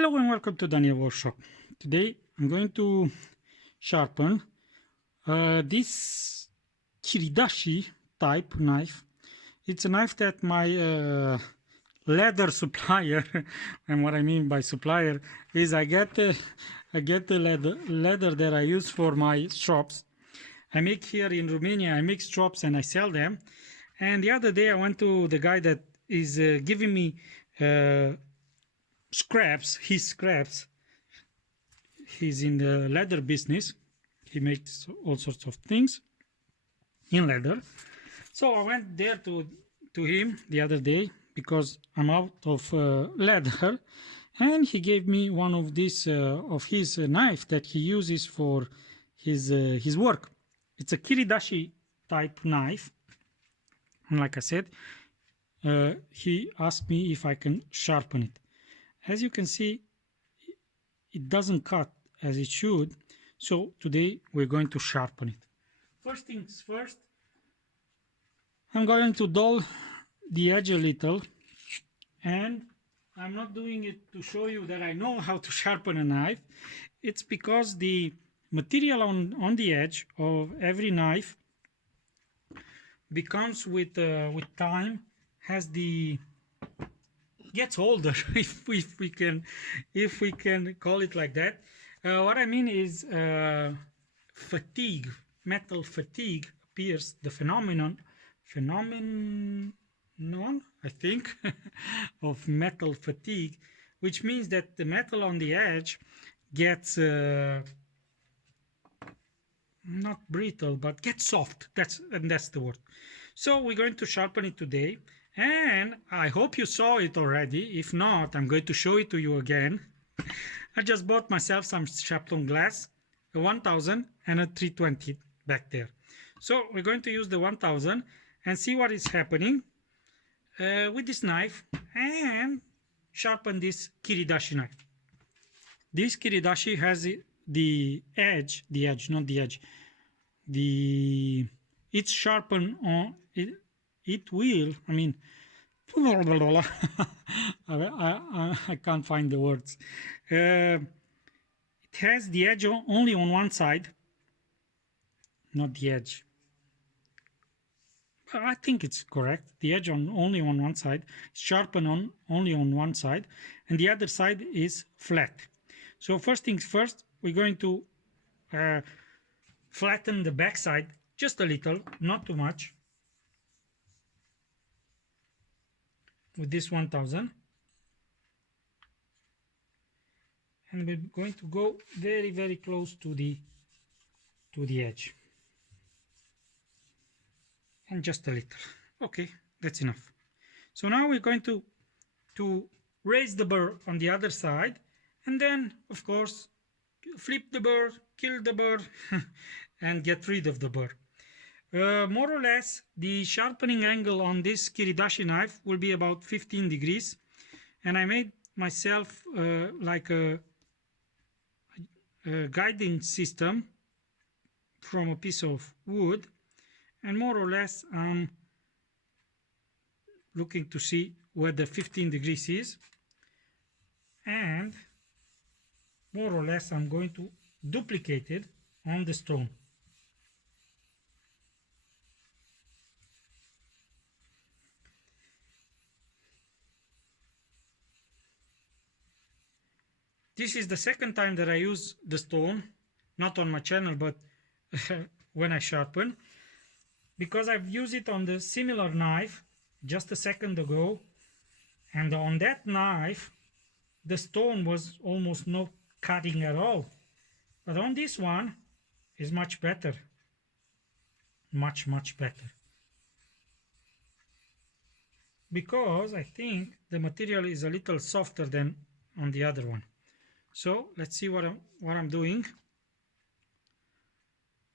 Hello and welcome to Daniel Workshop. Today I'm going to sharpen this Kiridashi type knife. It's a knife that my leather supplier, and what I mean by supplier is I get the leather that I use for my strops. I make here in Romania, I make strops and I sell them. And the other day I went to the guy that is giving me his scraps. He's in the leather business. He makes all sorts of things in leather. So I went there to him the other day because I'm out of leather, and he gave me one of these of his knife that he uses for his work. It's a Kiridashi type knife, and like I said, he asked me if I can sharpen it. As you can see, it doesn't cut as it should, so today we're going to sharpen it. First things first, I'm going to dull the edge a little, and I'm not doing it to show you that I know how to sharpen a knife. It's because the material on the edge of every knife becomes with time, gets older, if we can call it like that. What I mean is fatigue, metal fatigue appears, the phenomenon I think of metal fatigue, which means that the metal on the edge gets not brittle but gets soft. That's the word. So we're going to sharpen it today, and I hope you saw it already. If not, I'm going to show it to you again. I just bought myself some Shapton Glass, a 1000 and a 320 back there. So we're going to use the 1000 and see what is happening with this knife and sharpen this Kiridashi knife. This Kiridashi has it's sharpened on it will, I mean, I can't find the words. It has the edge only on one side, not the edge. I think it's correct. The edge only on one side, sharpened only on one side, and the other side is flat. So first things first, we're going to flatten the back side just a little, not too much, with this 1000, and we're going to go very, very close to the edge, and just a little. Okay, that's enough. So now we're going to raise the burr on the other side, and then of course flip the burr, kill the burr and get rid of the burr. More or less, the sharpening angle on this Kiridashi knife will be about 15 degrees, and I made myself like a guiding system from a piece of wood, and more or less I'm looking to see where the 15 degrees is, and more or less I'm going to duplicate it on the stone. This is the second time that I use the stone, not on my channel, but when I sharpen, because I've used it on the similar knife just a second ago, and on that knife the stone was almost no cutting at all, but on this one is much better, much better, because I think the material is a little softer than on the other one. So let's see what I'm doing.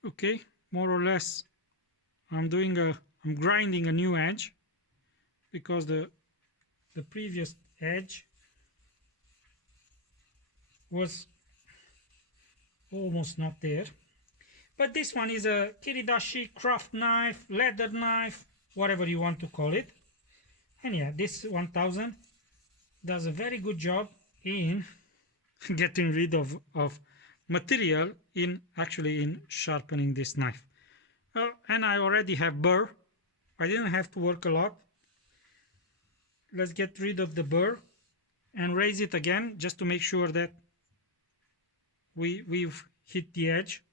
Okay, more or less I'm grinding a new edge, because the previous edge was almost not there. But this one is a Kiridashi craft knife, leather knife, whatever you want to call it. And yeah, this 1000 does a very good job in getting rid of material in sharpening this knife. And I already have burr. I didn't have to work a lot. Let's get rid of the burr and raise it again just to make sure that we've hit the edge.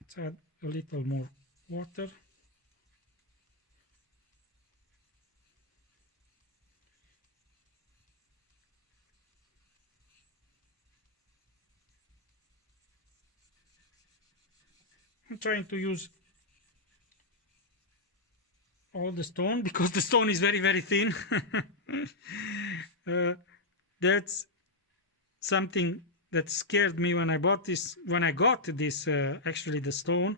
Let's add a little more water. I'm trying to use all the stone because the stone is very, very thin. That's something that scared me when I bought this, when I got this, actually the stone,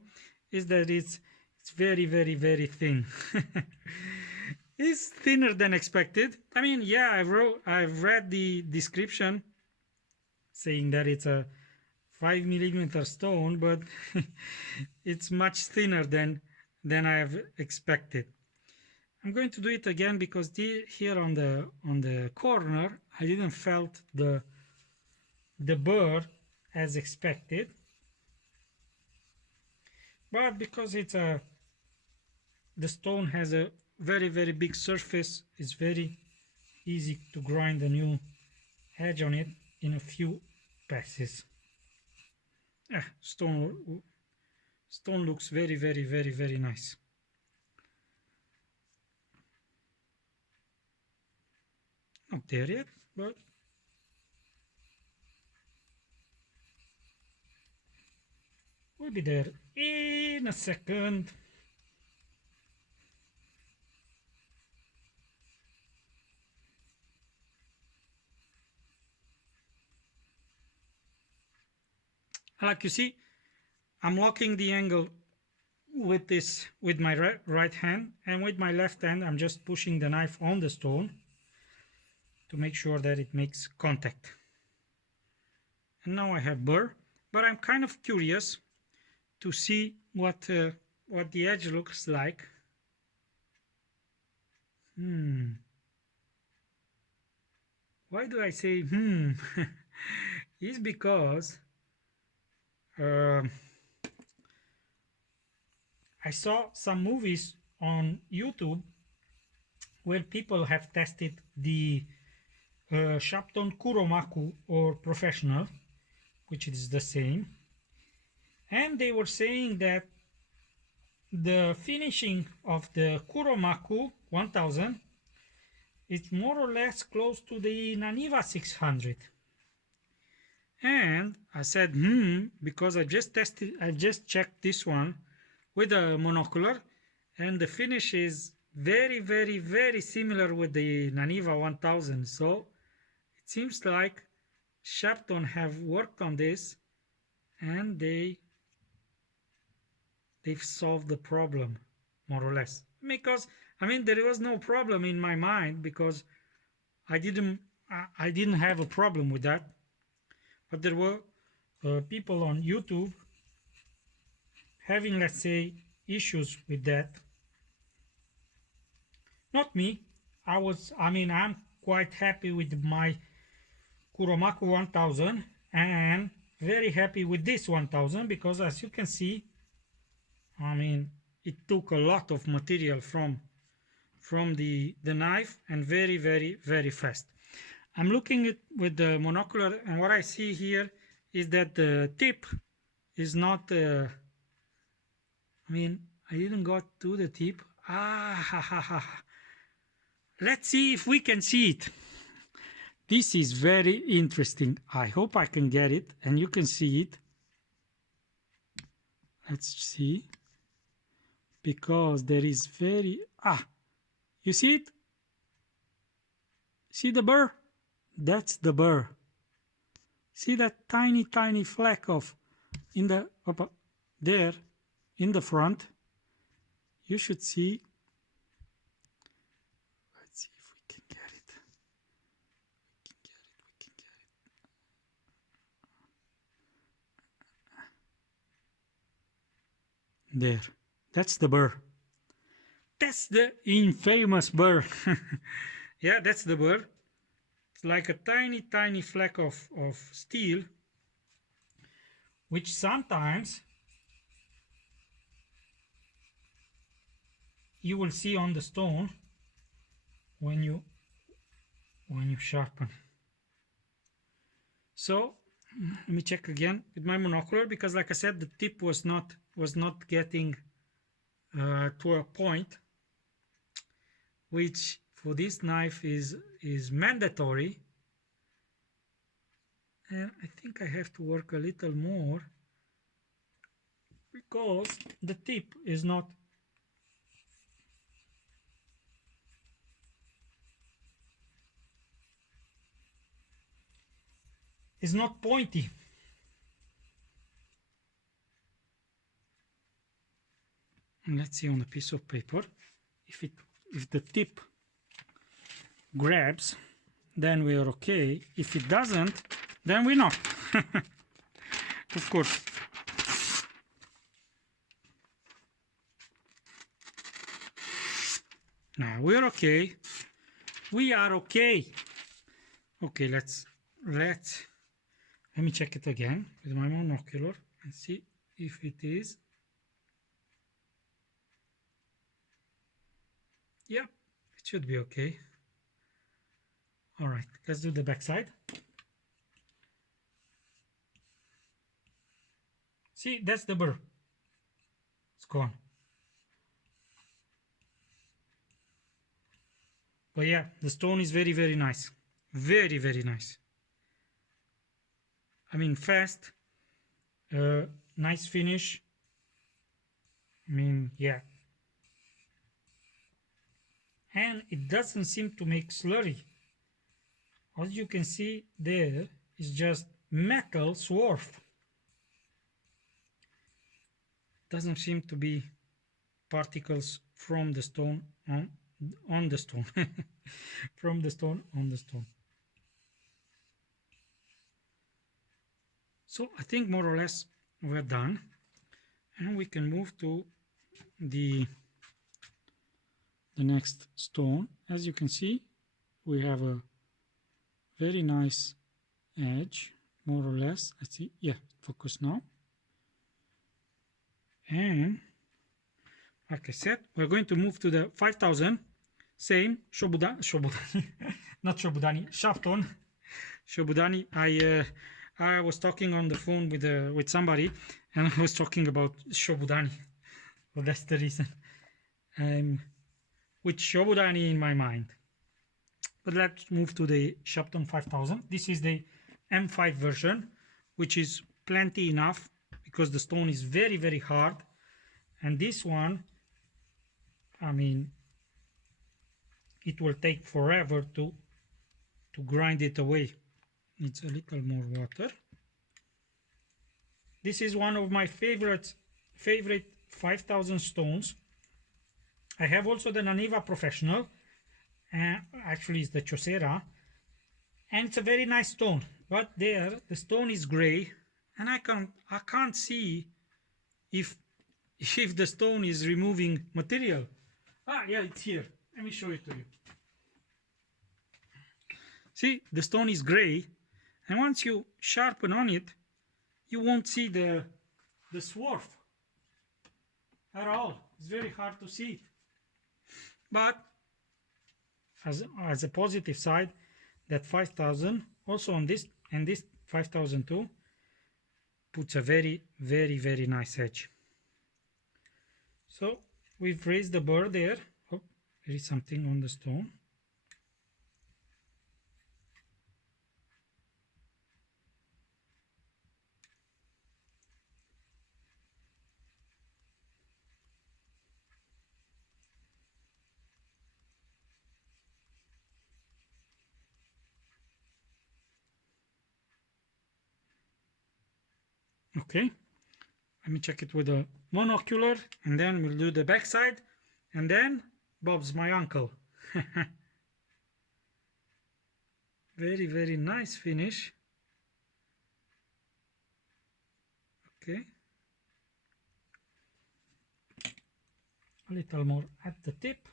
is that it's very, very, very thin. It's thinner than expected. I mean, yeah, I've read the description saying that it's a 5mm stone, but it's much thinner than I have expected. I'm going to do it again because here on the corner I didn't felt the burr as expected, but because the stone has a very, very big surface, it's very easy to grind a new edge on it in a few passes. Stone looks very, very, very, very nice. Not there yet, but we'll be there in a second. Like you see, I'm locking the angle with my right hand, and with my left hand I'm just pushing the knife on the stone to make sure that it makes contact. And now I have burr, but I'm kind of curious to see what the edge looks like. Why do I say It's because I saw some movies on YouTube where people have tested the Shapton Kuromaku or professional, which is the same, and they were saying that the finishing of the Kuromaku 1000 is more or less close to the Naniva 600. And I said, because I just checked this one with a monocular, and the finish is very, very, very similar with the Naniva 1000. So it seems like Shapton have worked on this, and they've solved the problem, more or less. Because I mean, there was no problem in my mind because I didn't have a problem with that. But there were people on YouTube having, let's say, issues with that. Not me. I'm quite happy with my Kuromaku 1000 and very happy with this 1000 because, as you can see, it took a lot of material from the knife, and very, very, very fast. I'm looking at with the monocular, and what I see here is that the tip is not I didn't go to the tip. Let's see if we can see it. This is very interesting. I hope I can get it and you can see it. Let's see, because there is very you see it? See the burr? That's the burr. See that tiny, tiny fleck of there in the front? You should see. Let's see if we can get it. We can get it. There. That's the burr. That's the infamous burr. Yeah, that's the burr. like a tiny fleck of steel, which sometimes you will see on the stone when you sharpen. So let me check again with my monocular, because like I said, the tip was not getting to a point which for this knife is mandatory, and I think I have to work a little more because the tip is not pointy. And let's see on a piece of paper if the tip grabs, then we are okay. If it doesn't, then we're not. Of course. Now we're okay. We are okay. Okay, let me check it again with my monocular and see if it is. Yeah, it should be okay. All right, let's do the back side. See, that's the burr. It's gone. But yeah, the stone is very, very nice. Very, very nice. I mean, fast, nice finish. I mean, yeah. And it doesn't seem to make slurry. As you can see there is just metal swarf. Doesn't seem to be particles from the stone on the stone. From the stone on the stone. So I think more or less we're done, and we can move to the next stone. As you can see, we have a very nice edge, more or less. Let's see, yeah, focus now. And like I said, we're going to move to the 5000, same Shobudani, not Shobudani, Shapton Shobudani. I was talking on the phone with somebody, and I was talking about Shobudani. Well, that's the reason. With Shobudani in my mind. But let's move to the Shapton 5000. This is the M5 version, which is plenty enough because the stone is very, very hard. And this one, I mean, it will take forever to grind it away. Needs a little more water. This is one of my favorite 5000 stones. I have also the Naniva Professional, actually it's the Chosera, and it's a very nice stone. But there, the stone is gray, and I can't see if the stone is removing material. Ah, yeah, it's here. Let me show it to you. See, the stone is gray, and once you sharpen on it, you won't see the swarf at all. It's very hard to see it. But as a positive side, that 5000 also on this, and this 5002 puts a very, very, very nice edge. So we've raised the burr there. Oh, there is something on the stone. Okay, let me check it with a monocular, and then we'll do the back side, and then Bob's my uncle. Very, very nice finish. Okay, a little more at the tip.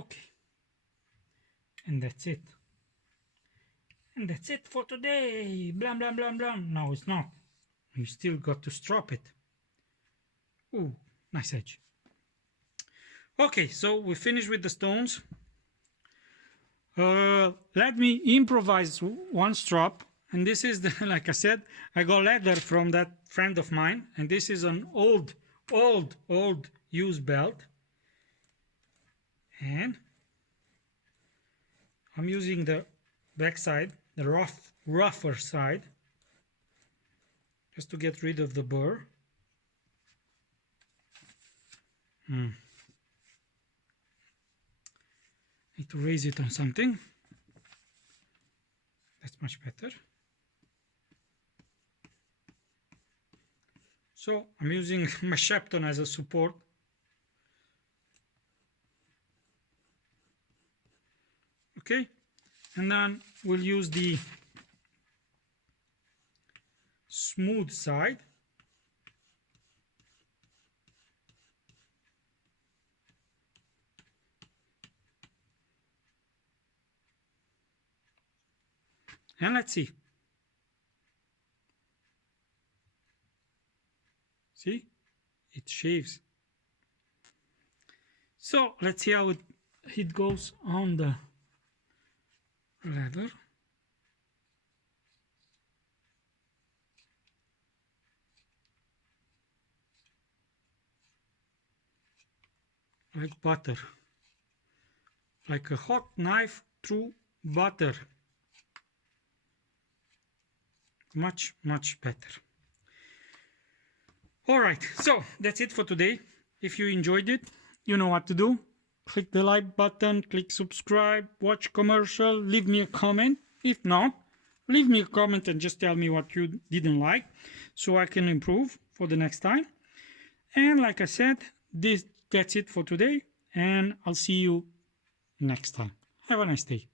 Okay. And that's it. And that's it for today. Blam, blam, blam, blam. No, it's not. You still got to strop it. Ooh, nice edge. Okay, so we finished with the stones. Let me improvise one strop. And this is, like I said, I got leather from that friend of mine. And this is an old used belt. And I'm using the back side, the rougher side, just to get rid of the burr. Need to raise it on something. That's much better. So I'm using my Shapton as a support. Okay, and then we'll use the smooth side. And let's see. See? It shaves. So let's see how it goes on the leather. Like butter. Like a hot knife through butter. Much better. Alright, so that's it for today. If you enjoyed it, you know what to do. Click the like button, click subscribe, watch commercial, leave me a comment. If not, leave me a comment and just tell me what you didn't like so I can improve for the next time. And like I said, that's it for today, and I'll see you next time. Have a nice day.